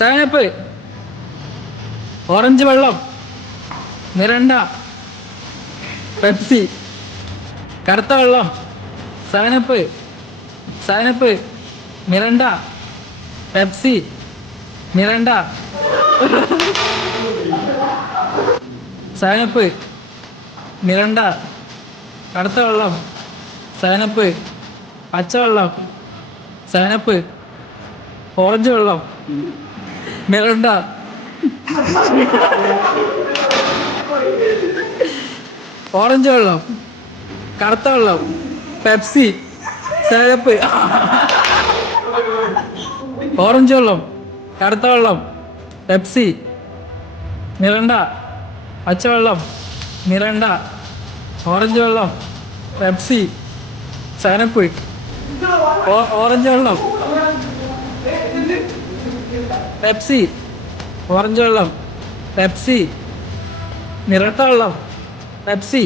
Seven up, orange വെള്ളം, Miranda, Pepsi, കറുത്ത വെള്ളം, seven up, seven up, Miranda, Pepsi, Miranda, seven up, Miranda, കറുത്ത വെള്ളം, സെവനപ്പ്, പച്ചവെള്ളം, സെവനപ്പ്, ഓറഞ്ച് വെള്ളം, മിറണ്ട, ഓറഞ്ച് വെള്ളം, കറുത്ത വെള്ളം, പെപ്സി, സെവനപ്പ്, ഓറഞ്ച് വെള്ളം, കറുത്ത വെള്ളം, പെപ്സി, മിറണ്ട, പച്ചവെള്ളം, മിറണ്ട, ഓറഞ്ച് വെള്ളം, പെപ്സി, സെവനപ്പ്, ഓറഞ്ച് വെള്ളം, പെപ്സി, ഓറഞ്ച് വെള്ളം, പെപ്സി, മിറണ്ട വെള്ളം, പെപ്സി.